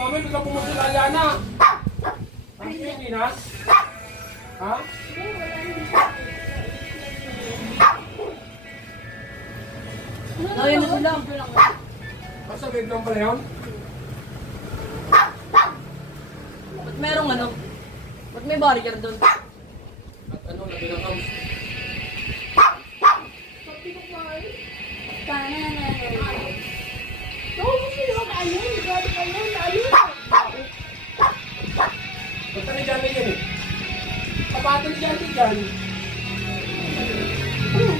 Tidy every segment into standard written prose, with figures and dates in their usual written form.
mami, bigla pumunta sa Aliana. Ang Pilipinas? Ha? Ayaw mo sila. Basta wait lang pala yun? Ba't merong ano? Ba't may barrier doon? At ano, nabinakam? Basta ni Johnny yan eh. Kapato ni Johnny dyan.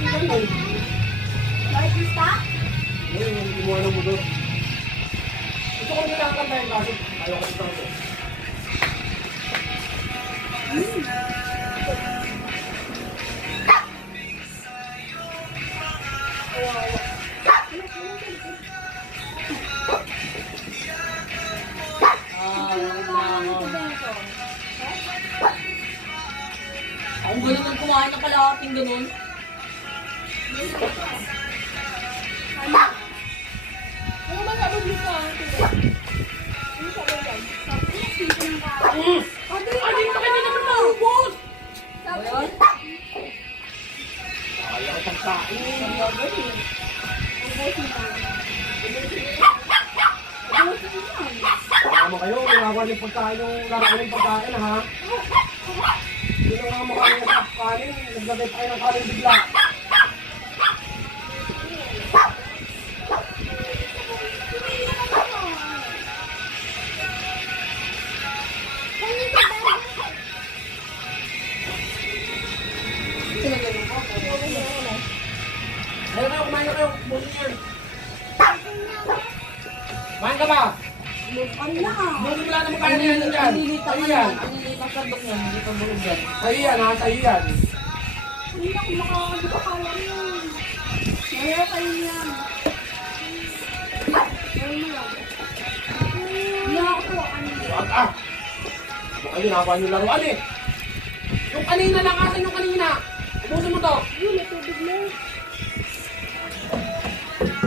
Ganun. Bakit gusto? Ngayon, yung gumawa ng budot. Gusto ko nilakakantahin kasi ayaw ko ito ito. Ang galing ng kumain ng kalahating ganun. Ano ba sabi mo sa akin? Ano sabi mo? Sabi mo, sito ng kain. Ay, hindi na naman maubos! Sabi mo, Ayaw ko pagkain. Tama kayo, nagawa yung pagkain yung larawan yung pagkain ha. Hindi na nga makain ng kanin, naglagay tayo ng kanin bigla. Ayaw kayo, kumain na kayo, busin yan. Kumain ka ba? Busin wala naman kaya niyan dyan. Nililitang Sa'yo ano yan. yan. Nililitang sandok yan. Hindi pa bulog yan. Sa'yo yan ha, sa'yo yan. hindi ako makakagpakalan yun. Ayaw kayo yan. Ayaw mo lang. Hindi ako po, ano yun? Wag ah! Baka yun, hawakan yung laruan eh. Yung kanina lang, asan yung kanina? Ubusin mo to. Yun, may tubig na.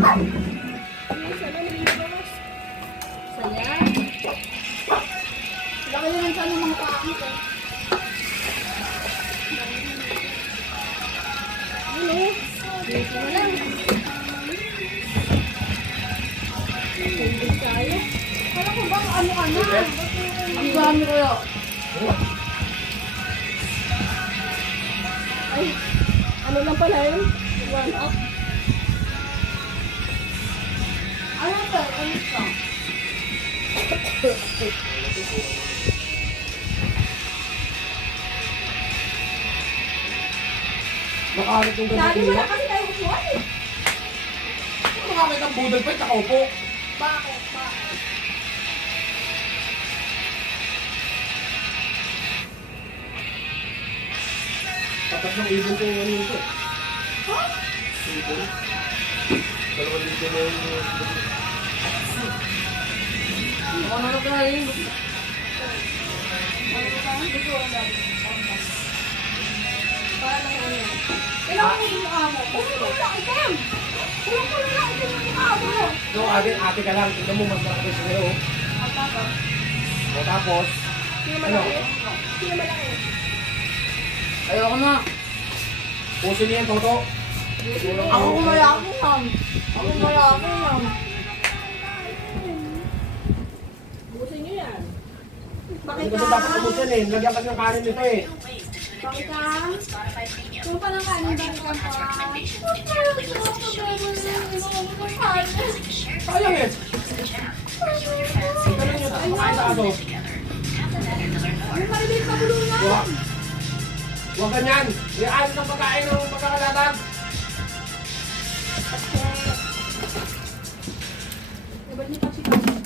Ano, sana nalilabas. Saya. Laki na lang sana mga paa mo ko. Ano? Dito na lang. Tubig tayo. Kala ko ba ano ka na? Ang dami kaya. Ay, ano lang pala yun? One up. Ano ba? Ano ka? Nakalit yung Dati ganito wala nila. kasi tayo upuan eh. Nakakit ang budol pa, tsaka upo. Bakit? Bakit? Tapat ng ibon ko yung ano ito. Ha? Ibon. 2 libo na yung... Ano na kaya yun? Ano ba tayo? Gusto ko lang. Para lang ano. Kailangan mo yung mukha mo. Huwag mo lang item! Huwag mo lang item yung mukha mo! No, ate ka lang. Tignan mo, mas malaki sa iyo. Ang tapos. O tapos, Sino malaki? Sino malaki? Ayoko na. pusin niya yung toto. Ako kumayaki yan. Ako kumayaki yan. Busin nyo yan. Hindi kasi dapat pusin eh. Lagyan kasi ng kanin nito eh. Bakit ka? Kung pa ng kanin, bakit ka pa? Sayang eh. Ito lang yun. Makain sa aso. Ano maribig ka bulungan? Huwag ganyan. Iaan ng pagkain ng pagkakalatag. Diba niyo kasi kami?